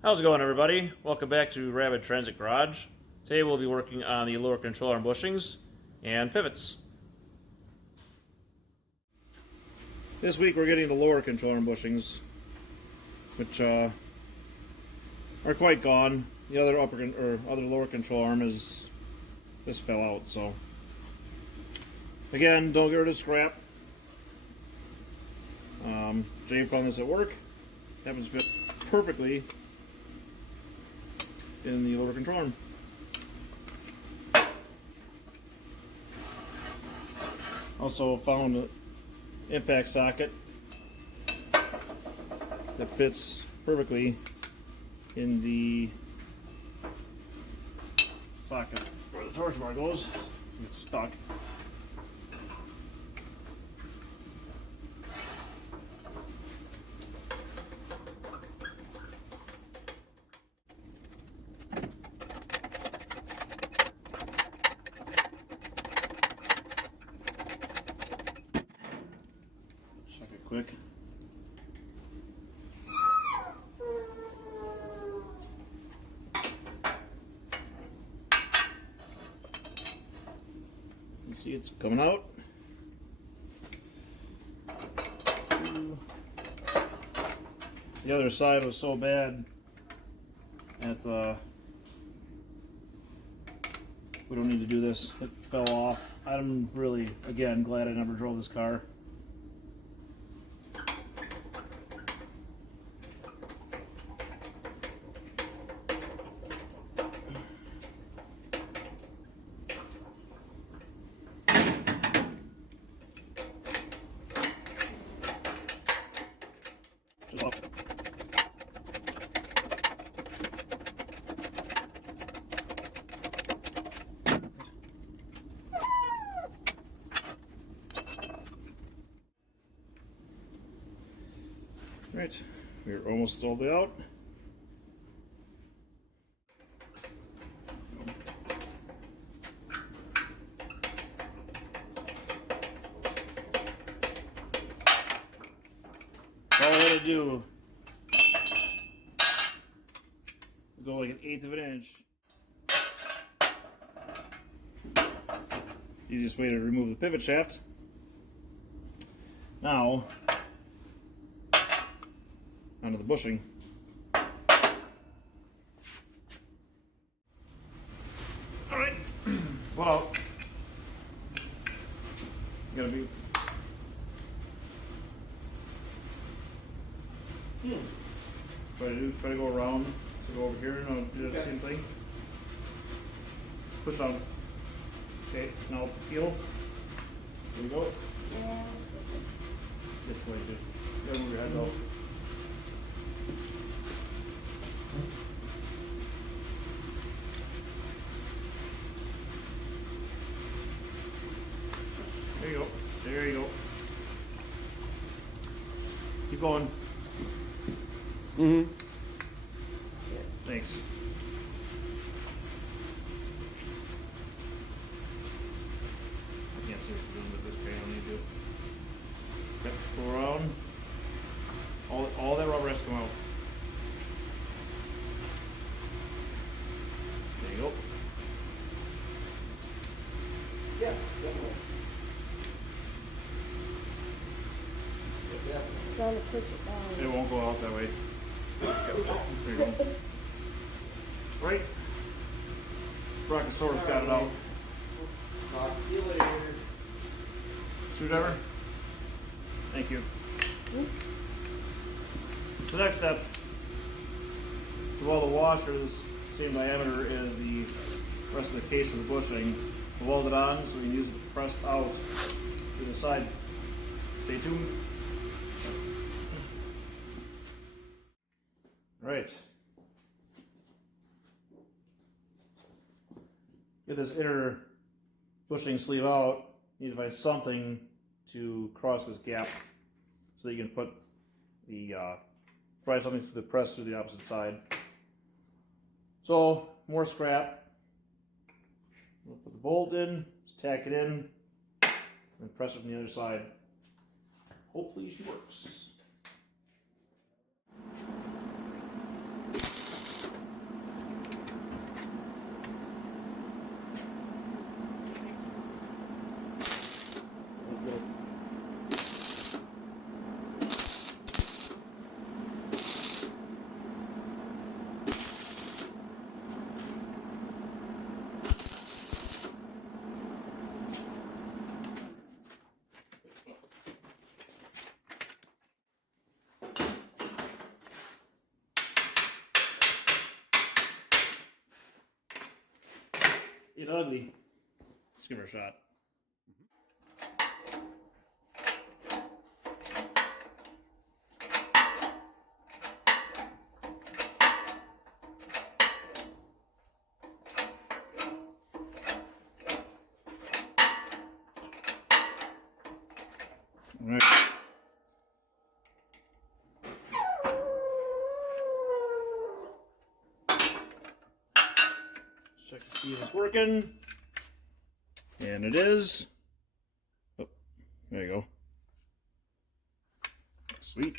How's it going, everybody? Welcome back to Rabbit Transit Garage. Today we'll be working on the lower control arm bushings and pivots. This week we're getting the lower control arm bushings, which are quite gone. The other other lower control arm is this fell out. So again, don't get rid of scrap. Jay found this at work. Happens to fit perfectly in the lower control arm. Also found an impact socket that fits perfectly in the socket where the torch bar goes. It's stuck. Check it quick. You see it's coming out. The other side was so bad that we don't need to do this. It fell off. I'm really, again, glad I never drove this car. Right, we're almost all the way out. All I had to do was go like 1/8 of an inch. It's the easiest way to remove the pivot shaft. Now, onto the bushing. Alright, well, gotta be. Try to go around. So go over here and I'll do the same thing. Push on. Okay, now peel. There we go. Yeah. This way, dude. You gotta move your head though. There you go. There you go. Keep going. Thanks. I can't see what you're doing with this crayon. You do. Okay, go around. All that rubber has to come out. There you go. Yeah, definitely. Yeah. Trying to push it down. It won't go out that way. There you go. Right? Brachiosaurus got it out. Talk to you later. Screwdriver? Thank you. So next step, to weld the washers, same diameter as the rest of the case of the bushing. We'll weld it on so we can use it to press out to the side. Stay tuned. Alright. Get this inner bushing sleeve out. You need to find something to cross this gap so that you can put the pry something through the press through the opposite side. So more scrap. We'll put the bolt in, just tack it in, and press it from the other side. Hopefully she works. Get ugly. Let's give her a shot. All right. Let's check to see if it's working. And it is. Oh, there you go. Sweet.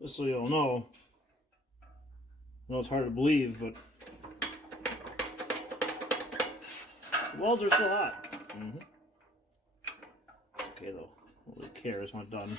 Just so you'll know, I know it's hard to believe, but the walls are still hot. Mm-hmm. Okay though, I don't really care, it's not done.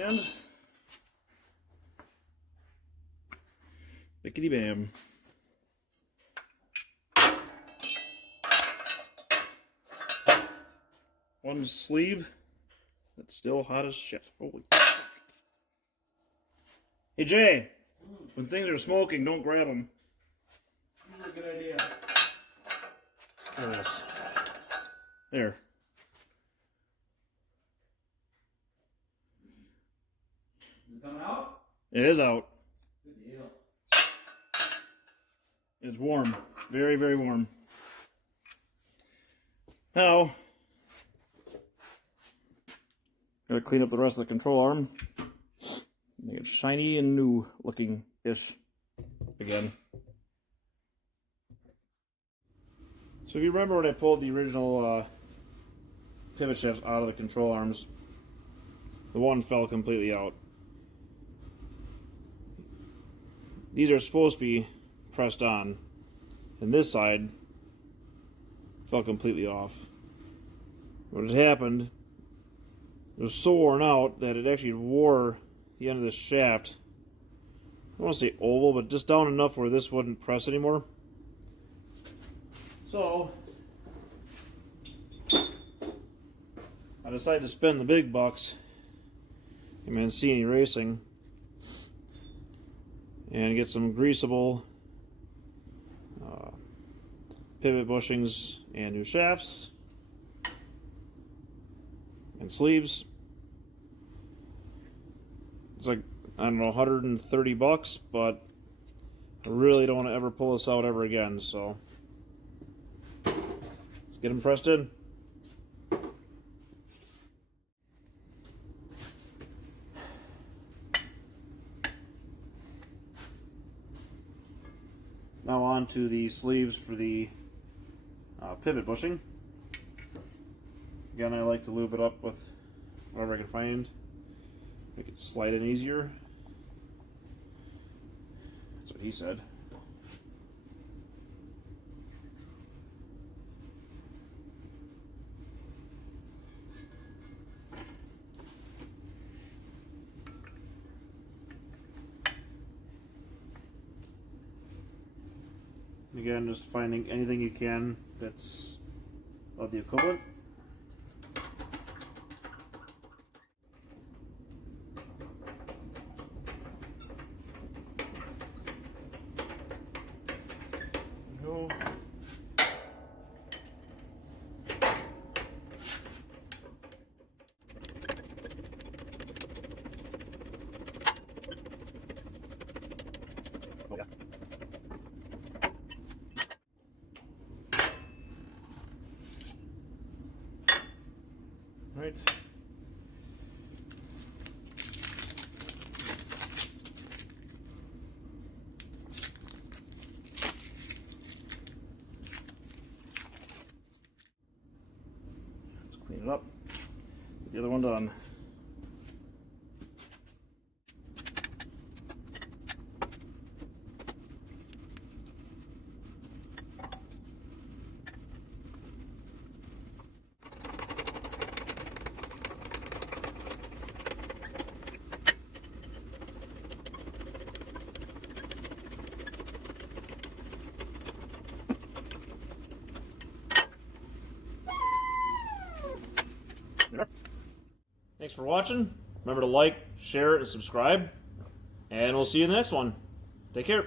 And bickety bam. One sleeve that's still hot as shit. Holy fuck. Hey Jay, when things are smoking, don't grab them. That's a good idea. Yes. There. Is it coming out? It is out. Good deal. It's warm. Very, very warm. Now, gotta clean up the rest of the control arm. Make it shiny and new looking-ish again. So if you remember when I pulled the original pivot shafts out of the control arms, the one fell completely out. These are supposed to be pressed on, and this side fell completely off. What had happened, it was so worn out that it actually wore the end of the shaft. I don't want to say oval, but just down enough where this wouldn't press anymore. So I decided to spend the big bucks in Mancini Racing and get some greasable pivot bushings and new shafts and sleeves. It's like, I don't know, 130 bucks, but I really don't want to ever pull this out ever again, so let's get them pressed in. Now on to the sleeves for the pivot bushing. Again, I like to lube it up with whatever I can find. Make it slide in easier. That's what he said. Again, just finding anything you can that's of the equivalent. Go. Oh, yeah. Right. Let's clean it up. Get the other one done. Thanks for watching. Remember to like, share, and subscribe. And we'll see you in the next one. Take care.